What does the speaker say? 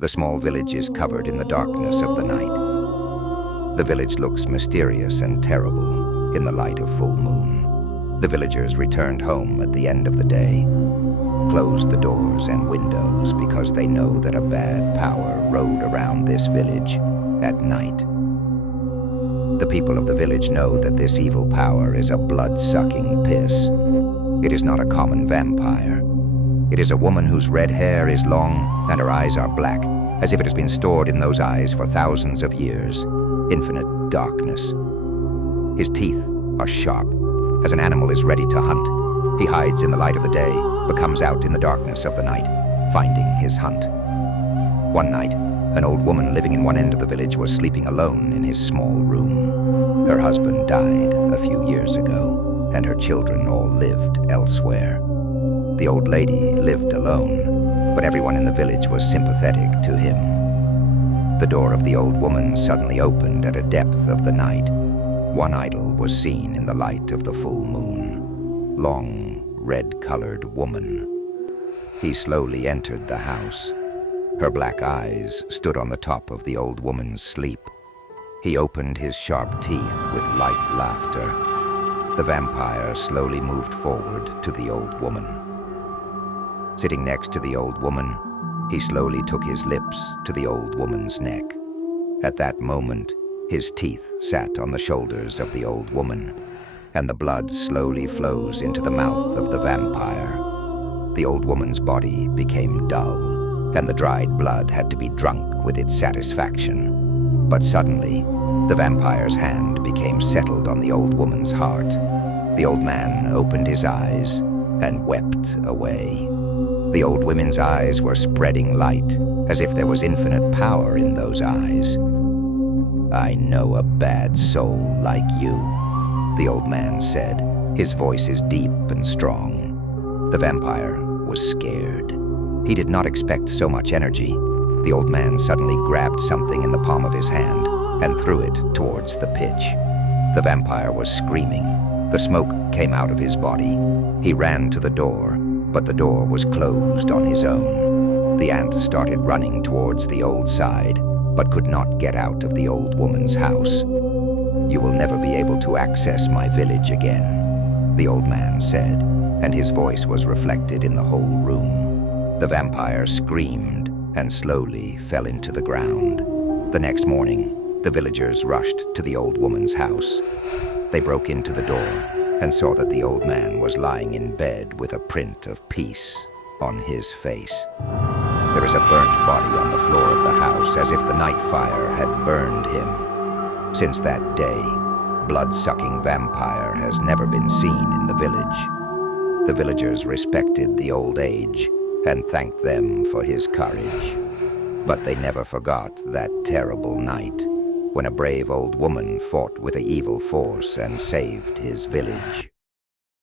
The small village is covered in the darkness of the night. The village looks mysterious and terrible in the light of full moon. The villagers returned home at the end of the day, closed the doors and windows because they know that a bad power rode around this village at night. The people of the village know that this evil power is a blood-sucking piss. It is not a common vampire. It is a woman whose red hair is long and her eyes are black, as if it has been stored in those eyes for thousands of years. Infinite darkness. His teeth are sharp. As an animal is ready to hunt, he hides in the light of the day, but comes out in the darkness of the night, finding his hunt. One night, an old woman living in one end of the village was sleeping alone in his small room. Her husband died a few years ago, and her children all lived elsewhere. The old lady lived alone, but everyone in the village was sympathetic to him. The door of the old woman suddenly opened at a depth of the night. One idol was seen in the light of the full moon. Long, red-colored woman. He slowly entered the house. Her black eyes stood on the top of the old woman's sleep. He opened his sharp teeth with light laughter. The vampire slowly moved forward to the old woman. Sitting next to the old woman, he slowly took his lips to the old woman's neck. At that moment, his teeth sat on the shoulders of the old woman, and the blood slowly flows into the mouth of the vampire. The old woman's body became dull, and the dried blood had to be drunk with its satisfaction. But suddenly, the vampire's hand became settled on the old woman's heart. The old man opened his eyes and wept away. The old woman's eyes were spreading light, as if there was infinite power in those eyes. "I know a bad soul like you," the old man said. His voice is deep and strong. The vampire was scared. He did not expect so much energy. The old man suddenly grabbed something in the palm of his hand and threw it towards the pitch. The vampire was screaming. The smoke came out of his body. He ran to the door, but the door was closed on his own. The ant started running towards the old side, but could not get out of the old woman's house. "You will never be able to access my village again," the old man said, and his voice was reflected in the whole room. The vampire screamed and slowly fell into the ground. The next morning, the villagers rushed to the old woman's house. They broke into the door and saw that the old man was lying in bed with a print of peace on his face. There is a burnt body on the floor of the house, as if the night fire had burned him. Since that day, blood-sucking vampire has never been seen in the village. The villagers respected the old age and thanked them for his courage. But they never forgot that terrible night when a brave old woman fought with an evil force and saved his village.